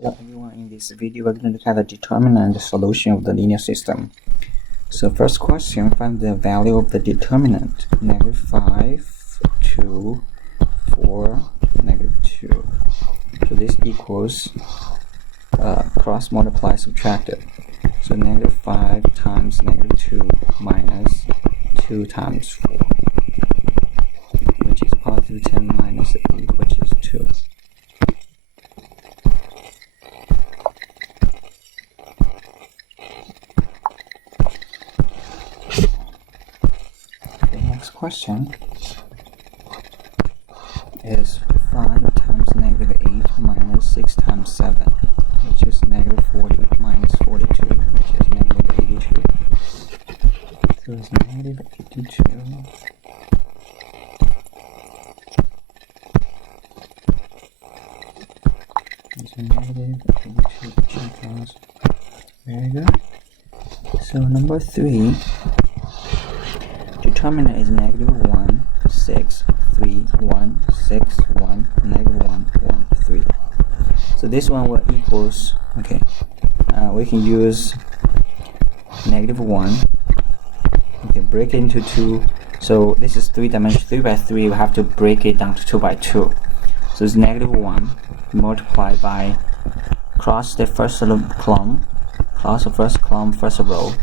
Hello everyone, in this video we're going to look at the determinant solution of the linear system. So first question, find the value of the determinant, -5, 2, 4, -2. So this equals cross multiply subtracted. So -5 times -2 minus 2 times 4, which is positive 10 minus 8, which is 2. Question is 5 times -8 minus 6 times 7, which is -40 minus 42, which is -82. So it's -82. It's -82 equals. Very good. So number 3. Determinant is -1, 6, 3, 1, 6, 1, -1, 1, 3. So this one will equals, okay, we can use -1, okay, break it into 2. So this is 3 dimension, 3 by 3, we have to break it down to 2 by 2. So it's -1 multiplied by cross the first column, first row.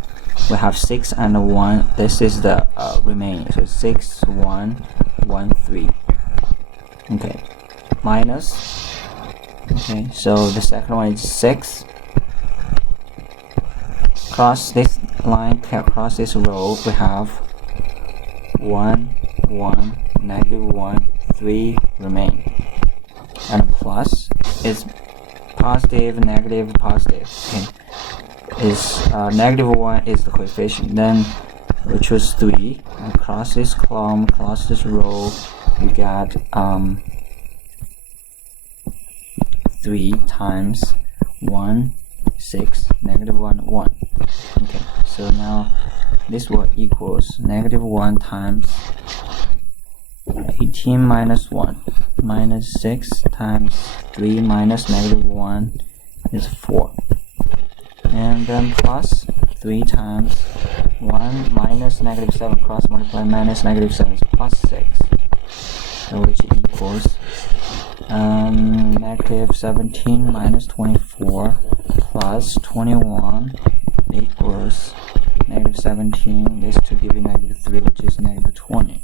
We have 6 and 1. This is the remaining. So 6, 1, 1, 3. Okay. Minus. Okay. So the second one is 6. Cross this line. Cross this row. We have 1, 1, -1, 3 remain. And plus is positive, negative, positive. Okay. Is -1 is the coefficient. Then we choose 3 and cross this column, cross this row. We got 3 times 1, 6, -1, 1. Okay, so now this will equals -1 times 18 minus 1 minus 6 times 3 minus -1 is 4. And then plus 3 times 1 minus -7, cross multiply minus -7 is plus 6, so which equals -17 minus 24 plus 21 equals -17. This to give you -3, which is -20.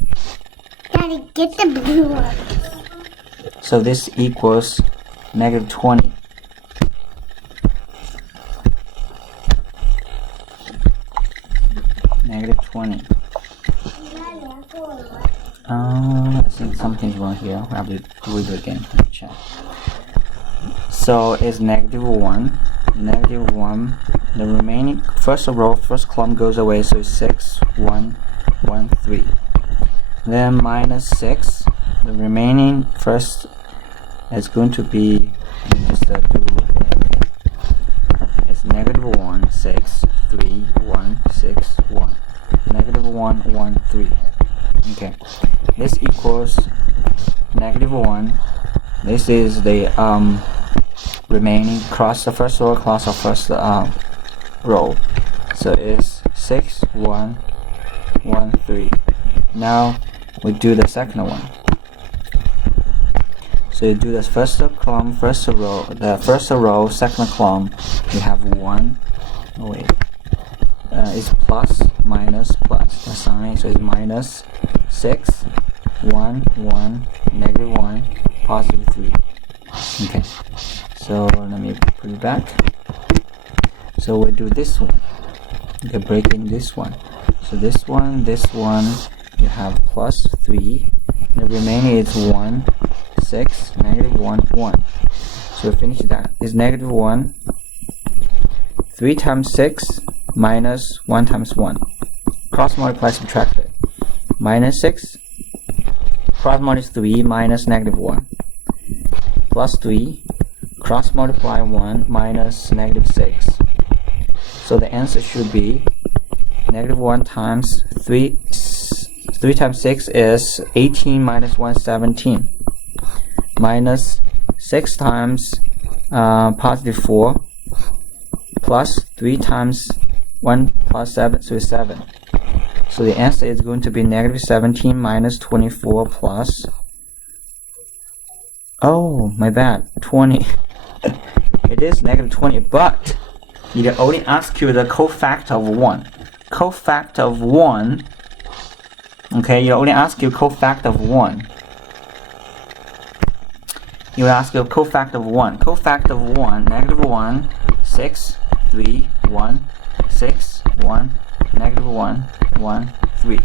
Daddy, get the blue one. So this equals -20. -20. I think something's wrong here. I have to do it again. Check. So it's -1. -1. The remaining first row, first column goes away, so it's 6, 1, 1, 3. Then minus 6. The remaining first is going to be, just do it's -1, 6, 3, 1, 6, 1. -1, 1, 3. Okay, this equals -1. This is the remaining cross the first row, cross the first row. So it's 6, 1, 1, 3. Now we do the second one. So you do the first column, first row, the first row, second column. We have 1. Oh wait. It's plus, minus, plus the sign, so it's minus 6, 1, 1, -1, positive 3. Okay, so let me put it back. So we do this one. Okay, break in this one. So this one, you have plus 3. The remaining is 1, 6, -1, 1. So we finish that. It's -1. 3 times 6 minus 1 times 1. Cross multiply subtracted. Minus 6. Cross multiply 3 minus -1. Plus 3. Cross multiply 1 minus -6. So the answer should be -1 times 3. 3 times 6 is 18 minus 1, 17. Minus 6 times positive 4 plus 3 times 1 plus 7, so it's 7. So the answer is going to be negative 17 minus 24 plus, oh my bad, 20. It is negative 20, but it only asks you the cofactor of 1. Cofactor of 1, okay, you only ask you cofactor of 1. You ask you cofactor of 1. Cofactor of 1, negative 1, 6, 3, 1, 6, 1, negative 1, 1, 3.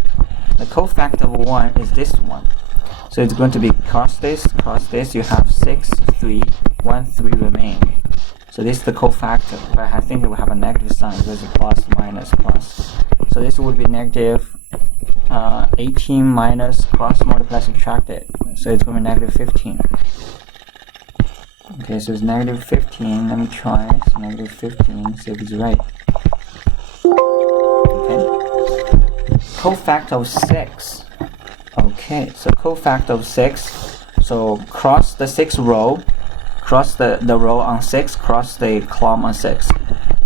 The cofactor of 1 is this one. So it's going to be cross this, you have 6, 3, 1, 3 remain. So this is the cofactor, but I think it will have a negative sign. There's a plus, minus, plus. So this would be negative 18 minus cross multiply subtracted. So it's going to be negative 15. Okay, so it's negative 15. Let me try. It's negative 15. See if it's right. Okay. Cofactor of 6. Okay, so cofactor of 6. So cross the 6th row. Cross the row on 6. Cross the column on 6.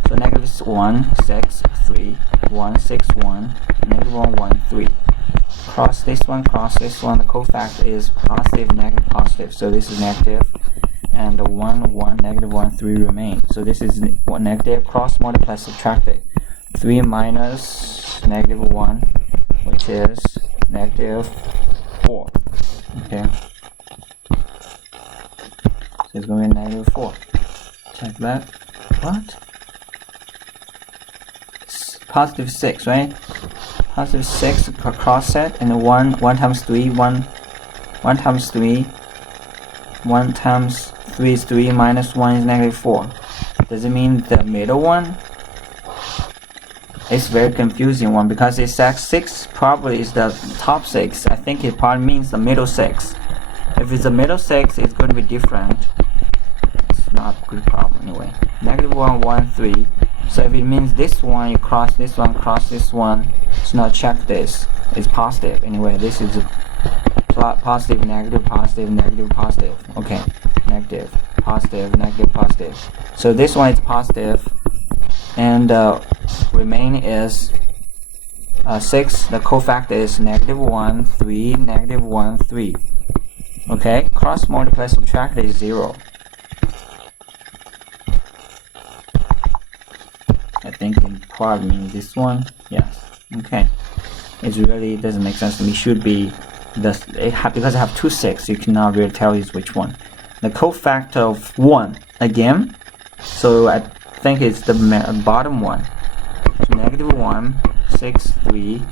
So negative 1, 6, 3, 1, 6, 1, negative 1, 1, 3. Cross this one, cross this one. The cofactor is positive, negative, positive. So this is negative. And the 1, 1, negative 1, 3 remain. So this is negative, cross multiply subtracted. 3 minus negative 1, which is negative 4. Okay. So it's going to be negative 4. Check that. What? Positive 6, right? Positive 6 cross set, and 1 times 3, 1 times 3, 1 times 3 is 3, minus 1 is negative 4. Does it mean the middle one? It's very confusing one, because it says 6 probably is the top 6. I think it probably means the middle 6. If it's the middle 6, it's going to be different. It's not a good problem anyway. Negative 1, 1, 3. So if it means this one, you cross this one, cross this one. So now check this. It's positive. Anyway, this is positive, negative, positive, negative, positive. Okay. Negative, positive, negative, positive. So this one is positive, and remaining is 6. The cofactor is negative 1, 3, negative 1, 3. Okay, cross multiply subtract is 0. I think it probably means this one. Yes. Okay. It really doesn't make sense to me. It should be because I have 2 6. You cannot really tell is which one. The cofactor of 1 again. So I think it's the bottom one. So negative 1, 6, 3,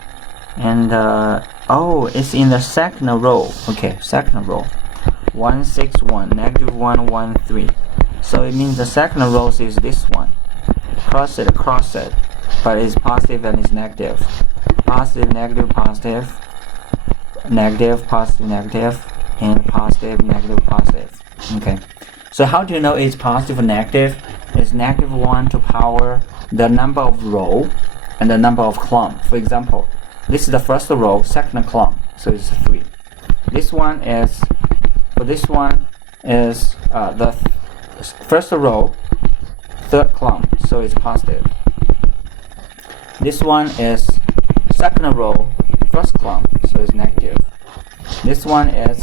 and oh, it's in the second row. Okay, second row. 1, 6, 1, negative 1, 1, 3. So it means the second row is this one. Cross it, but it's positive and it's negative. Positive, negative, positive, negative, positive, negative, and positive, negative, positive. Okay. So how do you know it's positive or negative? It's negative 1 to power the number of row and the number of column. For example, this is the first row, second column, so it's 3. This one is, for this one is the first row, third column, so it's positive. This one is second row, first column, so it's negative. This one is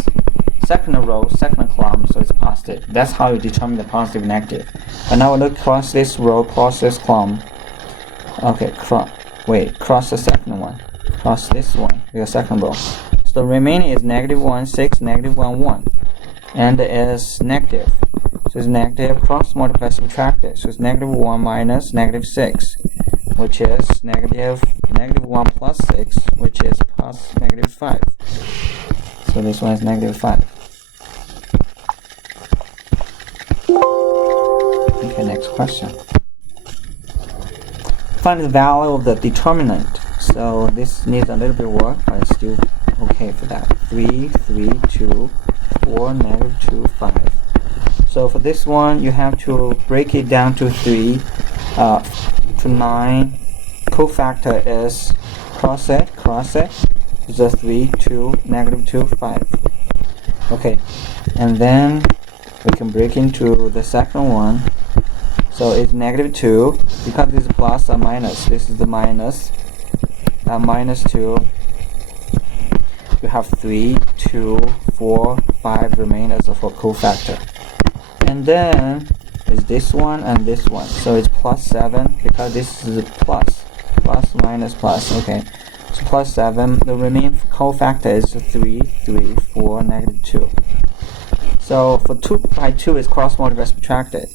second row, second column, so it's positive. That's how you determine the positive and negative. And now look across this row, cross this column. Okay, cross the second one. Cross this one, the second row. So the remaining is negative 1, 6, negative 1, 1. And is negative. So it's negative, cross multiply subtracted. So it's negative 1 minus negative 6, which is negative 1 plus 6, which is plus negative 5. So this one is negative 5. Okay, next question. Find the value of the determinant. So this needs a little bit of work, but it's still okay for that. 3, 3, 2, 4, negative 2, 5. So for this one, you have to break it down to 3, to 9. Cofactor is cross it. It's a 3, 2, negative 2, 5. Okay, and then we can break into the second one. So it's negative 2, because this is plus or minus, this is the minus, minus 2, you have 3, 2, 4, 5 remain as a cofactor. And then is this one and this one, so it's plus 7, because this is a plus minus plus, okay, so plus 7, the remaining cofactor is 3, 3, 4, negative 2. So for 2 by 2 is cross multiply subtracted.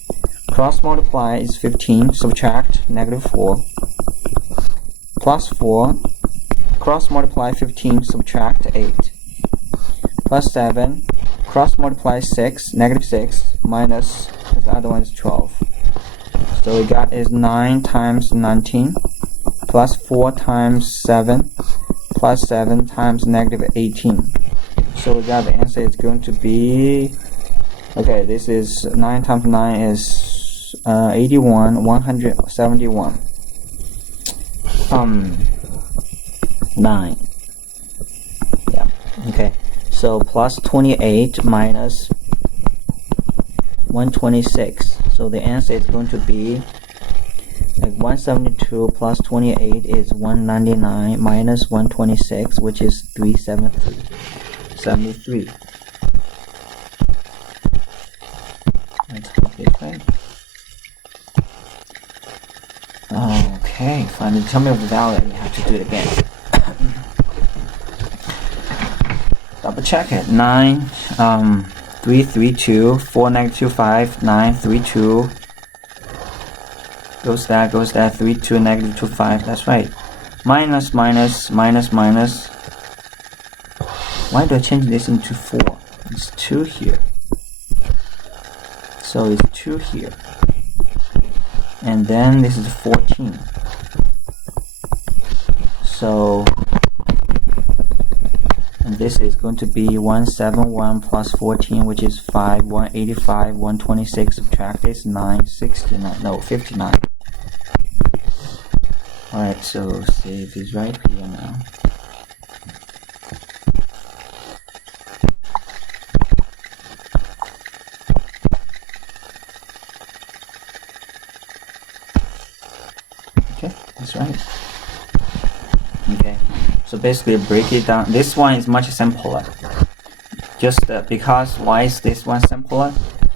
Cross multiply is 15, subtract negative 4, plus 4, cross multiply 15, subtract 8, plus 7, cross multiply 6, negative 6, minus, the other one is 12. So we got is 9 times 19, plus 4 times 7, plus 7 times negative 18. So we got the answer is going to be, okay, this is 9 times 9 is 81, 171. 9. Yeah, okay. So plus 28 minus 126. So the answer is going to be like 172 plus 28 is 199 minus 126, which is 373. Let's copy it, right? Okay, finally tell me of the value, and you have to do it again. Double check it. 9, 3, 3, 2, 4, negative 2, 5, 9, 3, 2. Goes that, 3, 2, negative 2, 5. That's right. Minus, minus, minus, minus. Why do I change this into 4? It's 2 here. So it's 2 here. And then this is 14. So, and this is going to be 171 plus 14, which is 5, 185, 126, subtract this, 9, 69, no, 59. Alright, so save this right here now. Okay, that's right. Okay, so basically break it down. This one is much simpler. Just because, why is this one simpler?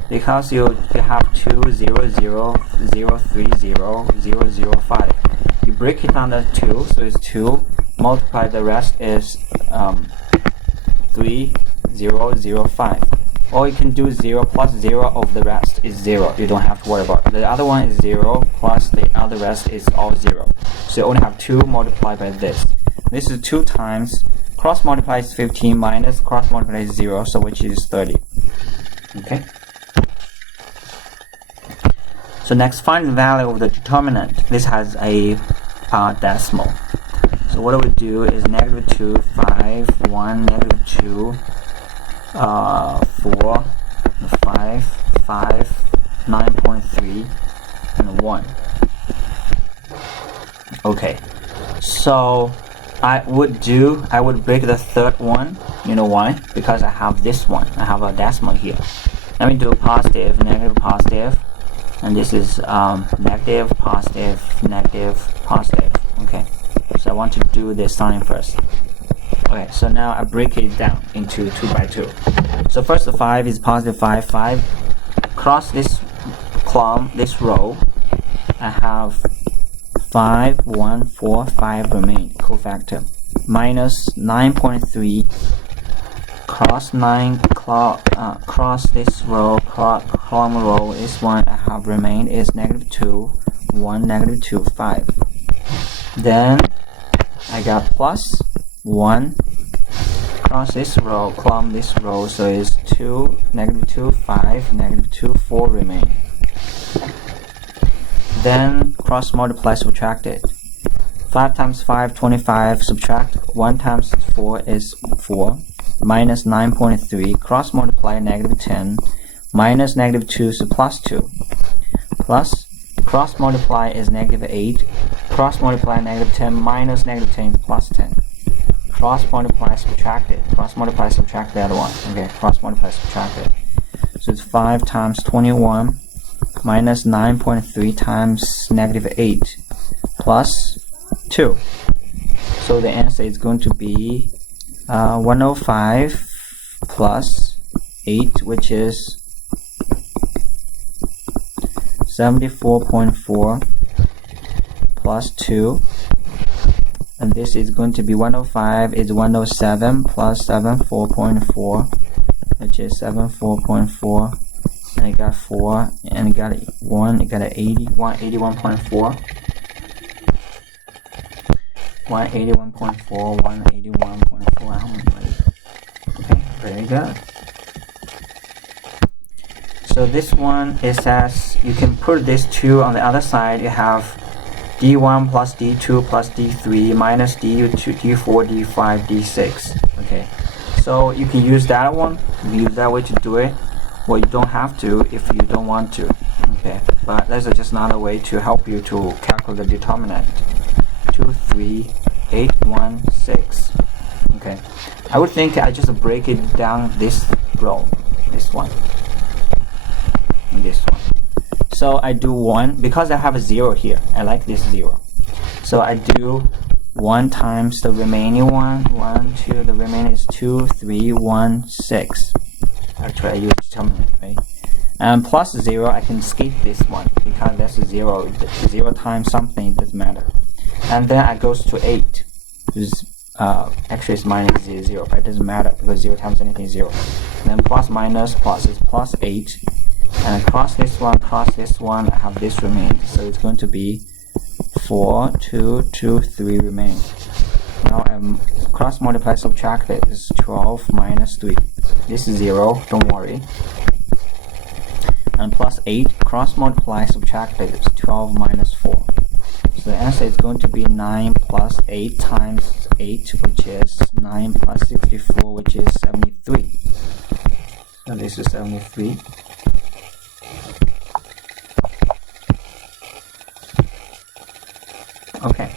Because you have 2, 0, 0, 0, 3, 0, 0, 0, 5. You break it down to 2, so it's 2. Multiply the rest is 3, 0, 0, 5. Or you can do 0 plus 0 of the rest is 0. You don't have to worry about it. The other one is 0 plus the other rest is all 0. So you only have 2 multiplied by this. This is 2 times. Cross multiply is 15 minus cross multiply is 0, so which is 30. Okay. So next, find the value of the determinant. This has a decimal. So what do we do is negative 2, 5, 1, negative 2, 4, 5, 5, 9.3, and 1. Okay, so I would break the third one. You know why? Because I have this one. I have a decimal here. Let me do positive, negative, positive, and this is negative, positive, negative, positive. Okay, so I want to do the sign first. Okay, so now I break it down into 2 by 2. So first the 5 is positive 5, 5. Cross this column, this row, I have 5, 1, 4, 5 remain, cofactor. Minus 9.3, cross 9, cross this row, column row, this one I have remained is negative 2, 1, negative 2, 5. Then I got plus 1, cross this row, column this row, so it's 2, negative 2, 5, negative 2, 4 remain. Then cross multiply, subtract it. 5 times 5, 25, subtract 1 times 4 is 4, minus 9.3, cross multiply negative 10, minus negative 2 is plus 2, plus cross multiply is negative 8, cross multiply negative 10 minus negative 10 is plus 10. Cross multiply, subtract it. Cross multiply, subtract the other one. Okay, cross multiply, subtract it. So it's 5 times 21 minus 9.3 times negative 8 plus 2. So the answer is going to be 105 plus 8, which is 74.4 plus 2, and this is going to be 105 is 107 plus 74.4, which is 74.4, and I got 4, and I got 1, I got 81.4, 181.4, 181.4. How many? Okay, very good. So this one, it says you can put this 2 on the other side. You have D1 plus D2 plus D3 minus D2, D4, D5, D6. Okay, so you can use that one. You can use that way to do it. Well, you don't have to if you don't want to. Okay, but there's just another way to help you to calculate the determinant. 2, 3, 8, 1, 6. Okay, I would think I just break it down this row, this one. This one. So I do 1 because I have a 0 here. I like this 0. So I do 1 times the remaining one. 1, 2. The remaining is 2, 3, 1, 6. Actually, I use determinant, right? And plus 0, I can skip this one because that's a 0. 0 times something, it doesn't matter. And then I goes to 8. Actually, it's minus 0, but it doesn't matter because 0 times anything is 0. Then plus minus plus is plus 8. And across this one, I have this remaining. So it's going to be 4, 2, 2, 3 remaining. Now I'm cross multiply subtract it is 12 minus 3. This is 0, don't worry. And plus 8, cross multiply subtract it is 12 minus 4. So the answer is going to be 9 plus 8 times 8, which is 9 plus 64, which is 73. So this is 73. Okay,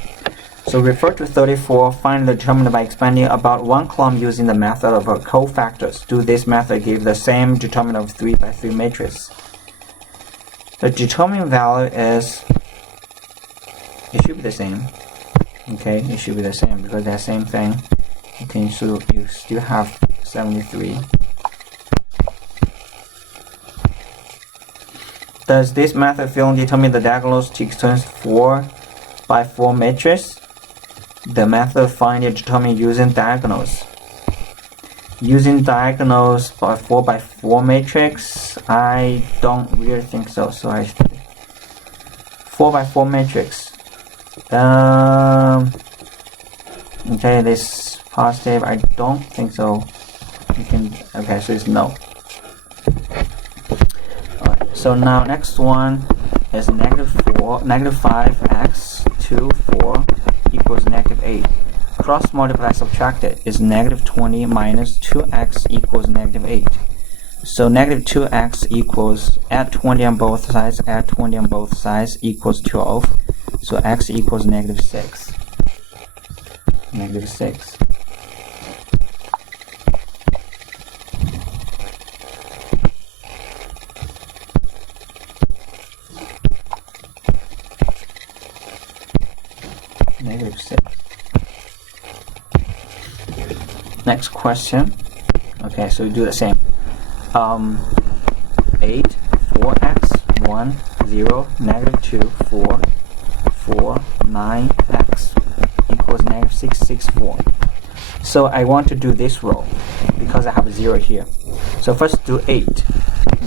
so refer to 34. Find the determinant by expanding about 1 column using the method of cofactors. Do this method give the same determinant of 3 by 3 matrix? The determinant value is, it should be the same. Okay, it should be the same because they're the same thing. Okay, so you still have 73. Does this method fail to determine the diagonals to extend 4 by 4 matrix? The method finding determine using diagonals. Using diagonals by 4 by 4 matrix, I don't really think so. So 4 by 4 matrix. Okay, this positive, I don't think so. You can, okay, so it's no. Alright, so now next one is negative 5x 2, 4 equals negative 8. Cross multiply subtract it is negative 20 minus 2x equals negative 8. So negative 2x equals, add 20 on both sides, add 20 on both sides equals 12. So x equals negative 6. Negative 6. Negative 6. Next question. Okay, so we do the same. 8, 4x, 1, 0, negative 2, 4, 4, 9x equals negative 6, 6, 4. So I want to do this row because I have a 0 here. So first do 8.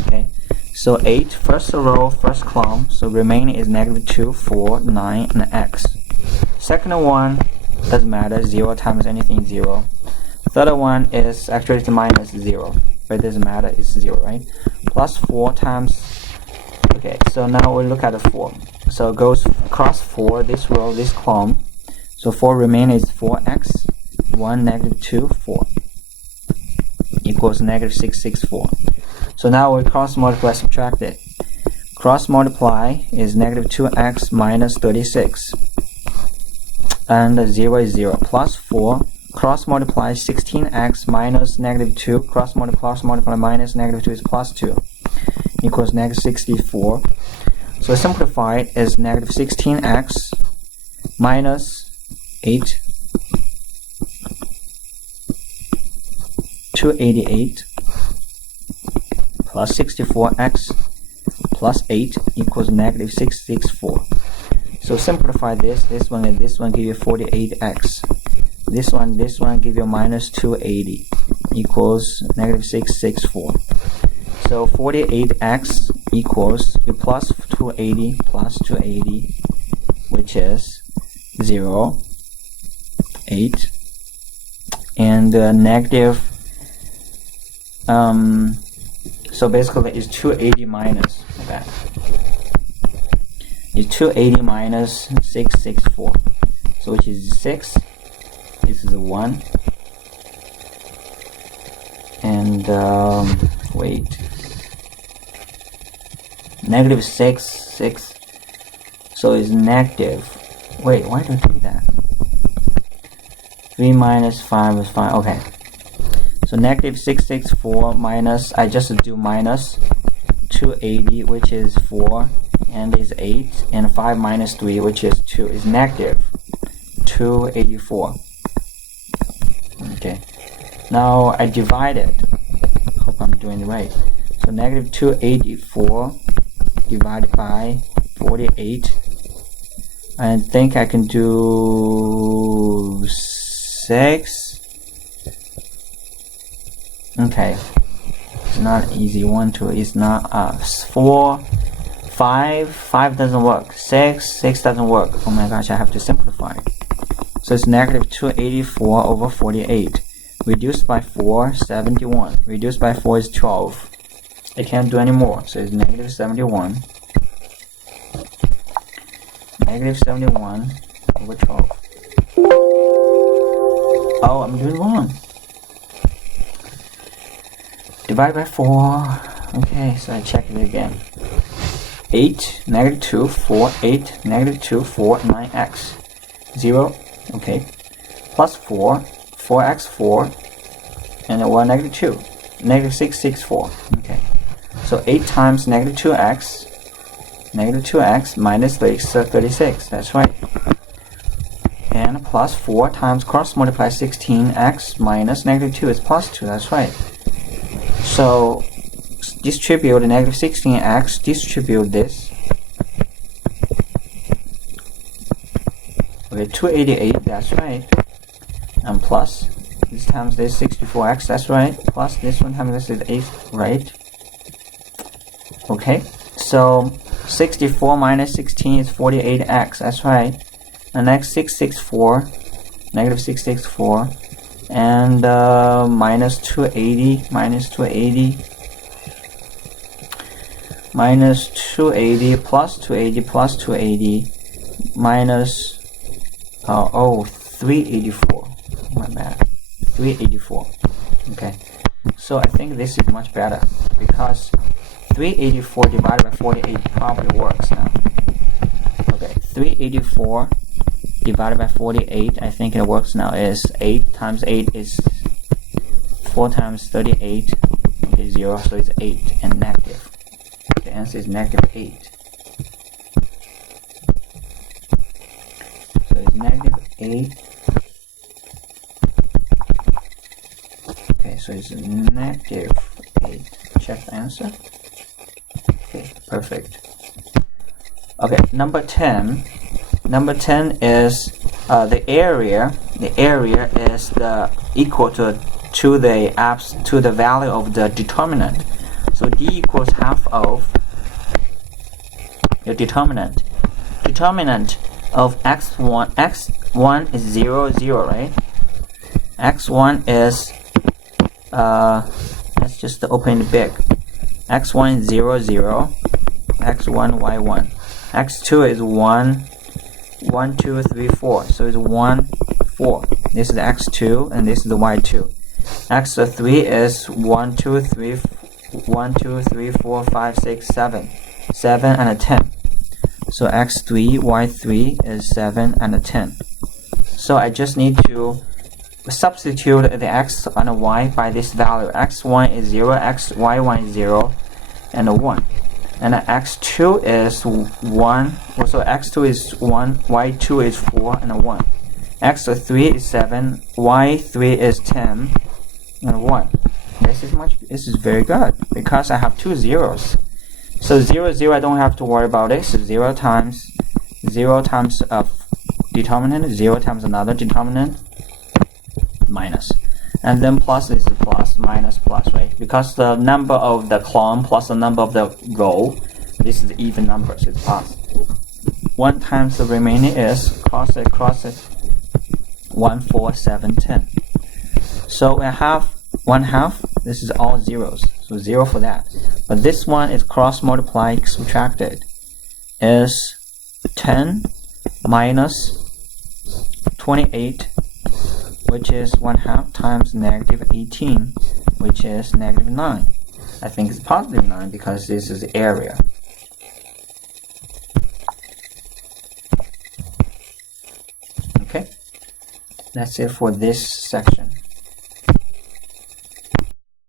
Okay, so 8, first row, first column. So remaining is negative 2, 4, 9, and x. Second one doesn't matter, 0 times anything 0. Third one is actually it's minus 0, but it doesn't matter, it's 0, right? Plus 4 times, okay, so now we look at the 4. So it goes across 4, this row, this column. So 4 remaining is 4x, 1, negative 2, 4 equals negative 6, 6, 4. So now we cross multiply, subtract it. Cross multiply is negative 2x minus 36. And 0 is 0. Plus 4. Cross multiply 16x minus negative 2. Cross multiply minus negative 2 is plus 2. equals negative 64. So simplified is negative 16x minus 8 288 plus 64x plus 8 equals negative 664. So simplify this one and this one give you 48x. This one give you minus 280 equals negative 664. So 48x equals you plus 280 which is 0, 8, and negative so basically it's 280 minus that. It's 280 minus 664. So which is 6. This is 1. And wait. Negative 6. So it's negative. Wait, why do I do that? 3 minus 5 is 5. Okay. So negative 664 minus, I just do minus 280, which is 4, and is 8, and 5 minus 3, which is 2, is negative 284. Okay. Now I divide it. Hope I'm doing it right. So negative 284 divided by 48. I think I can do 6. Okay, it's not easy. 1, 2 is not 4, 5 doesn't work. 6 doesn't work. Oh my gosh, I have to simplify. So it's negative 284 over 48. Reduced by 4, 71. Reduced by 4 is 12. I can't do any more. So it's negative 71. Negative 71 over 12. Oh, I'm doing wrong. Divide by 4. Okay, so I check it again. 8, negative 2, 4, 8, negative 2, 4, 9x. 0, okay. Plus 4, 4x, 4, and 1, negative 2. Negative 664. Okay. So 8 times negative 2x, minus 36. That's right. And plus 4 times cross multiply 16x minus negative 2 is plus 2. That's right. So distribute negative 16x, distribute this. Okay, 288, that's right. And plus this times this 64x, that's right. Plus this one times this is 8, right? Okay, so 64 minus 16 is 48x, that's right. And next 664, negative 664. And minus 280 plus 280 minus 384. My bad. 384. Okay, so I think this is much better because 384 divided by 48 probably works now. Okay, 384 divided by 48, I think it works now, is 8 times 8 is 4 times 38. Okay, 0, so it's 8 and negative. The answer is negative 8. So it's negative 8. Okay, so it's negative 8. Check the answer. Okay, perfect. Okay, number 10. Number 10 is the area. The area is equal to the value of the determinant. So d equals half of your determinant. Determinant of x1. X1 is 0, 0, right? X1 is let's just open it big. X1 is 0, 0. X1, Y1. X2 is 1, 1, 2, 3, 4. So it's 1, 4. This is x2 and this is the y2. X3 is 1, 2, 3, 4, 5, 6, 7. 7 and a 10. So x3, y3 is 7 and a 10. So I just need to substitute the x and a y by this value. X1 is 0, y1 is 0, and a 1. And x2 is 1, so x2 is 1, y2 is 4, and a 1. x3 is 7, y3 is 10, and a 1. This is very good, because I have 2 zeros. So 0, 0, I don't have to worry about it. So 0 times a determinant, 0 times another determinant, minus. And then plus is plus, minus, plus, right? Because the number of the column plus the number of the row, this is even number, so it's plus. 1 times the remaining is cross it, 1, 4, 7, 10. So I have 1/2, this is all zeros, so 0 for that. But this one is cross multiplied, subtracted, is 10 minus 28, which is 1/2 times negative 18, which is negative 9. I think it's positive 9 because this is the area. Okay, that's it for this section.